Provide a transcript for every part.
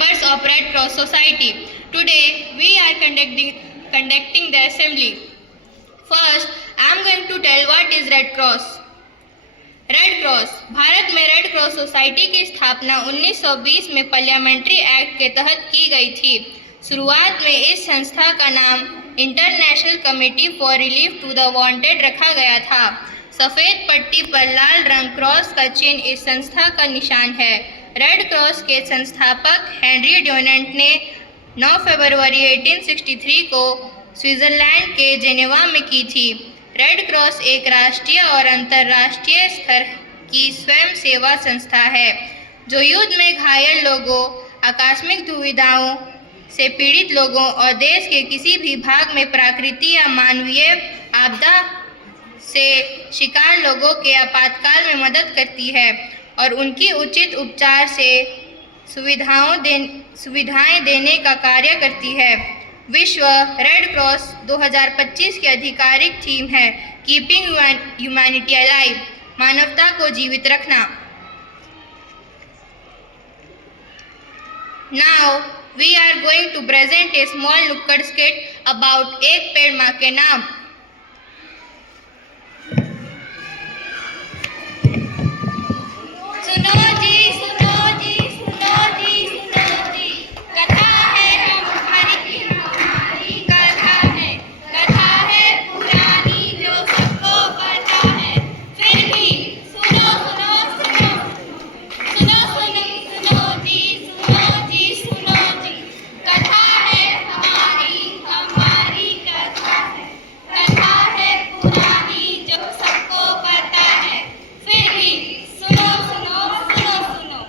members of Red Cross Society. Today we are conducting the assembly. First, I am going to tell what is Red Cross. Red cross Bharat में red cross society की स्थापना 1920 में parliamentary act के तहत की गई थी। शुरुआत में इस संस्था का नाम International Committee for Relief to the Wounded रखा गया था। सफ़ेद पट्टी पर लाल रंग क्रॉस का चिन्ह इस संस्था का निशान है। रेड क्रॉस के संस्थापक हेनरी ड्यूनेंट ने 9 फरवरी 1863 को स्विट्ज़रलैंड के जेनेवा में की थी। रेड क्रॉस एक राष्ट्रीय और अंतर्राष्ट्रीय स्तर की स्वयं सेवा संस्था है जो युद्ध में घायल लोगों, आकस्मिक दुविधाओं से पीड़ित लोगों और देश के किसी भी भाग में प्राकृतिक या मानवीय आपदा से शिकार लोगों के आपातकाल में मदद करती है और उनकी उचित उपचार से सुविधाएं देने का कार्य करती है। विश्व रेड क्रॉस 2025 की आधिकारिक थीम है कीपिंग ह्यूमैनिटी अलाइव, मानवता को जीवित रखना। Now we are going to present a small nukkad skit about एक पेड़ माँ के नाम। सुनो जी सुनो जी सुनो जी सुनो जी, कथा है हमारी कथा है पुरानी जो सबको पता है, फिर भी सुनो सुनो सुनो सुनो सुनो सुनो जी सुनो जी सुनो जी, कथा है हमारी कथा है पुरानी जो सबको पता है, फिर भी सुनो सुनो सुनो सुनो।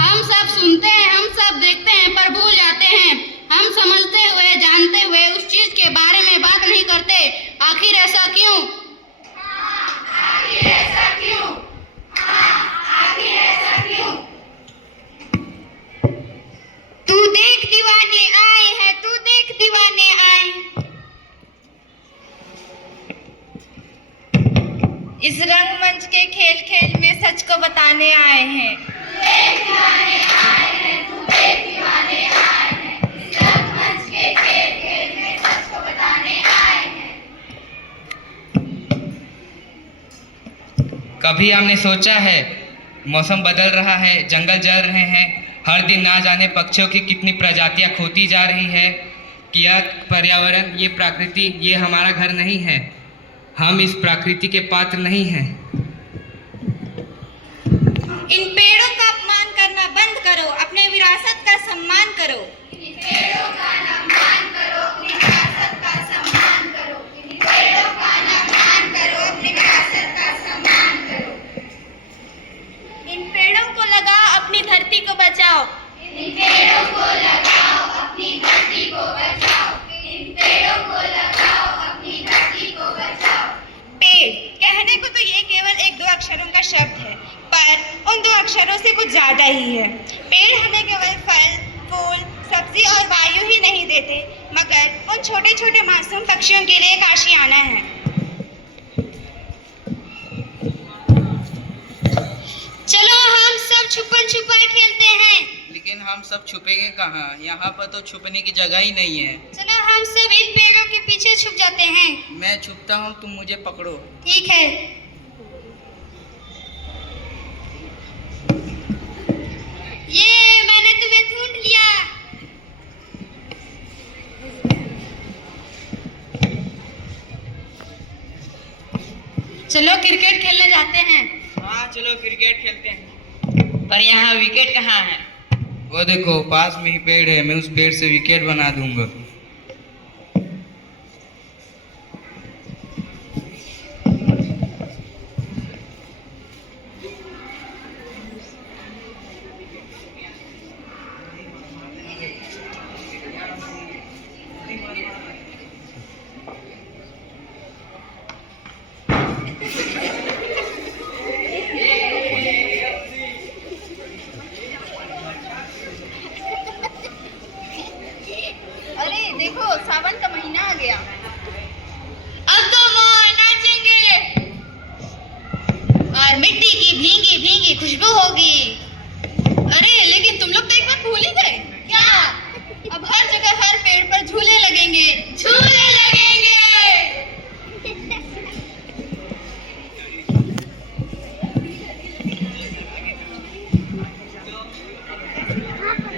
हम सब सुनते हैं, हम सब देखते हैं पर भूल जाते हैं। हम समझते हुए जानते हुए उस चीज के बारे में बात नहीं करते। आखिर ऐसा क्यों? आखिर ऐसा क्यों? आखिर ऐसा क्यों? तू देख दीवाने आए हैं, तू देख दीवाने आए। इस रंगमंच के खेल खेल में सच को बताने आए हैं। देख दीवाने आए हैं, तू देख दीवाने आए हैं। इस रंगमंच के खेल खेल में सच को बताने आए हैं। कभी हमने सोचा है मौसम बदल रहा है, जंगल जल रहे हैं, हर दिन ना जाने पक्षियों की कितनी प्रजातियां खोती जा रही है कि यह पर्यावरण, ये प्रकृति, ये हमारा घर नहीं है। हम इस प्रकृति के पात्र नहीं हैं। इन पेड़ों का अपमान करना बंद करो, अपने विरासत का सम्मान करो। इन पेड़ों का सम्मान करो, अपनी विरासत का सम्मान करो। इन पेड़ों का सम्मान करो, अपनी विरासत का सम्मान करो। इन पेड़ों को लगाओ, अपनी धरती को बचाओ। इन पेड़ों को लगाओ, अपनी धरती को बचाओ। इन पेड़ों को लगाओ, अपनी धरती को बचाओ। पेड़ कहने को तो ये केवल 1-2 अक्षरों का शब्द है, पर उन 2 अक्षरों से कुछ ज्यादा ही है। पेड़ हमें केवल फल, फूल, सब्जी और वायु ही नहीं देते, मगर उन छोटे छोटे मासूम पक्षियों के लिए एक आशियाना है। चलो हम सब छुपन छुपाई खेलते हैं। लेकिन हम सब छुपेंगे कहाँ? यहाँ पर तो छुपने की जगह ही नहीं है। चलो हम सब इन पेड़ों के पीछे छुप जाते हैं। मैं छुपता हूँ, तुम मुझे पकड़ो। ठीक है। ये मैंने तुम्हें ढूंढ लिया। चलो क्रिकेट खेलने जाते हैं। हाँ चलो क्रिकेट खेलते हैं। पर यहाँ विकेट कहाँ है? वो देखो पास में ही पेड़ है, मैं उस पेड़ से विकेट बना दूंगा। अरे मिट्टी की भींगी भींगी खुशबू होगी। अरे लेकिन तुम लोग तो एक बात भूल ही गए। क्या? अब हर जगह हर पेड़ पर झूले लगेंगे। झूले लगेंगे।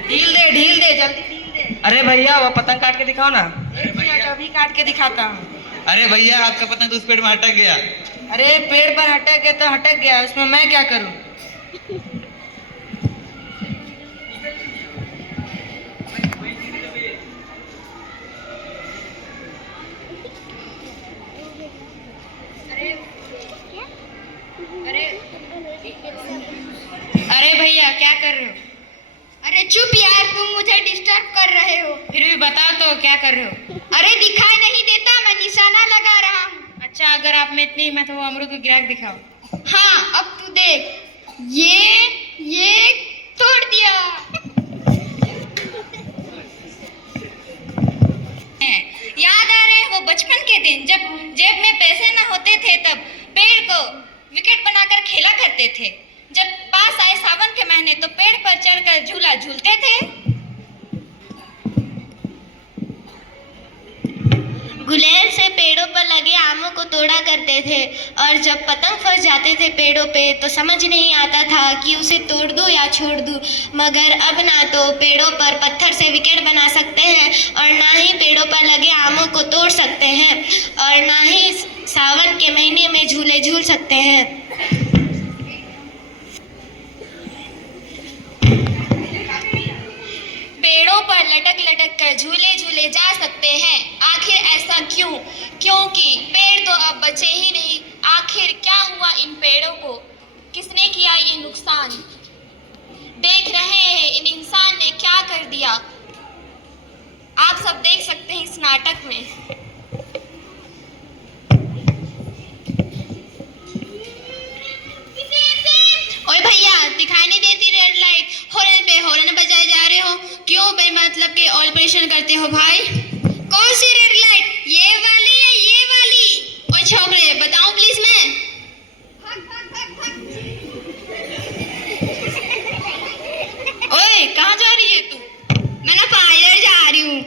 ढील दे जल्दी ढील दे। अरे भैया वो पतंग काट के दिखाओ ना। एक मिनट अभी काट के दिखाता हूँ। अरे भैया आपका पतंग तो उस पेड़ में अटक गया। अरे पेड़ पर हटक गया तो हटक गया, उसमें मैं क्या करूँ। अरे भैया क्या कर रहे हो? अरे चुप यार, तुम मुझे डिस्टर्ब कर रहे हो। फिर भी बताओ तो क्या कर रहे हो? अरे दिखाई नहीं देता, मैं निशाना लगा रहा हूँ। अच्छा अगर आप में इतनी हिम्मत हो अमरूद को गिरा के दिखाओ। हाँ अब तू देख, ये तोड़ दिया। याद आ रहे हैं वो बचपन के दिन जब जेब में पैसे ना होते थे, तब पेड़ को विकेट बनाकर खेला करते थे। जब पास आए सावन के महीने तो पेड़ पर चढ़कर झूला झूलते थे। गुलेल से पेड़ों पर लगे आमों को तोड़ा करते थे और जब पतंग फंस जाते थे पेड़ों पे तो समझ नहीं आता था कि उसे तोड़ दूं या छोड़ दूं। मगर अब ना तो पेड़ों पर पत्थर से विकेट बना सकते हैं और ना ही पेड़ों पर लगे आमों को तोड़ सकते हैं और ना ही सावन के महीने में झूले झूल सकते हैं। पेड़ों पर लटक लटक कर झूले झूले जा सकते हैं। आखिर ऐसा क्यों? क्योंकि पेड़ तो अब बचे ही नहीं। आखिर क्या हुआ इन पेड़ों को? किसने किया ये नुकसान? देख रहे हैं इन इंसान ने क्या कर दिया। आप सब देख सकते हैं इस नाटक में। ओए भैया दिखाई नहीं देती रेड लाइट, हॉर्न पे हॉर्न बजाए जा रहे हो, क्यों बेमतलब के ऑल परेशान करते हो भाई? कौन सी रेड लाइट, ये वाली या ये वाली? ओए छोकरे बताओ प्लीज। मैं ओए कहाँ जा रही है तू? मैं ना पार्लर जा रही हूँ।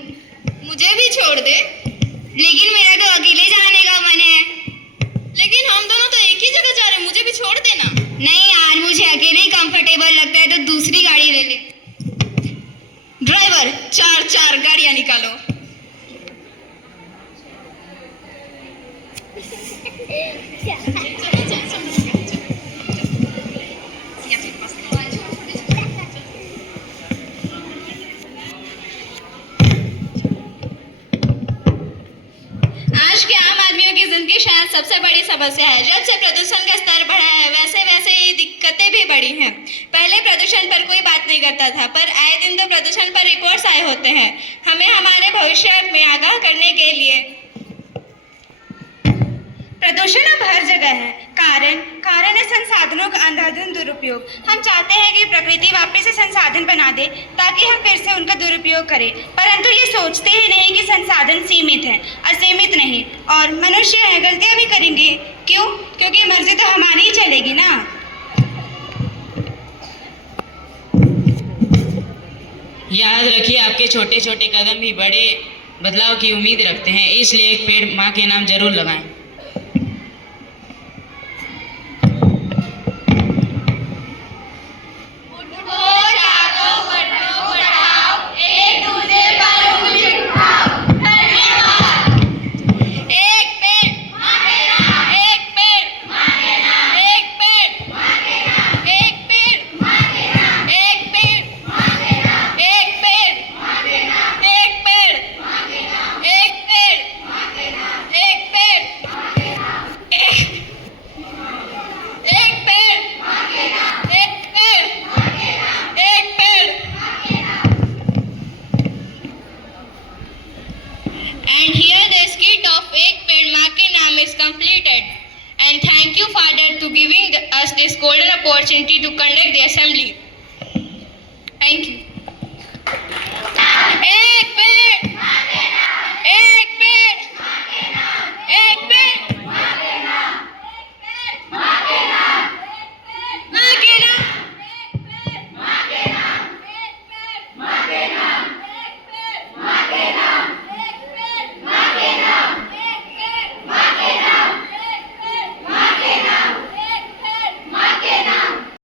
मुझे भी छोड़ दे। लेकिन मेरा तो अकेले जाने का मन है। लेकिन हम दोनों तो एक ही जगह जा रहे हैं, मुझे भी छोड़ देना। नहीं यार, मुझे अकेले ही कंफर्टेबल लगता है, तो दूसरी गाड़ी ले ले। ड्राइवर, चार गाड़ियाँ निकालो। आज के आम आदमियों की जिंदगी शायद सबसे बड़ी समस्या है। जब से प्रदूषण का स्तर बढ़ा है वैसे वैसे ये दिक्कतें भी बढ़ी हैं। पहले प्रदूषण पर कोई बात नहीं करता था, पर आए दिन तो प्रदूषण पर रिपोर्ट्स आए होते हैं। हमें हमारे भविष्य में आगाह करने के लिए प्रदूषण अब हर जगह है। कारण है संसाधनों का अंधाधुंध दुरुपयोग। हम चाहते हैं कि प्रकृति वापस से संसाधन बना दे ताकि हम फिर से उनका दुरुपयोग करें, परंतु ये सोचते ही नहीं कि संसाधन सीमित हैं, असीमित नहीं। और मनुष्य है, गलतियां भी करेंगे। क्यों? क्योंकि मर्जी तो हमारी ही चलेगी ना। याद रखिए आपके छोटे छोटे कदम भी बड़े बदलाव की उम्मीद रखते हैं, इसलिए एक पेड़ माँ के नाम जरूर लगाएं। And here the skit of Ek Ped Maa Ke Naam is completed. And thank you, Father, to giving us this golden opportunity to conduct the assembly. Thank you. Ek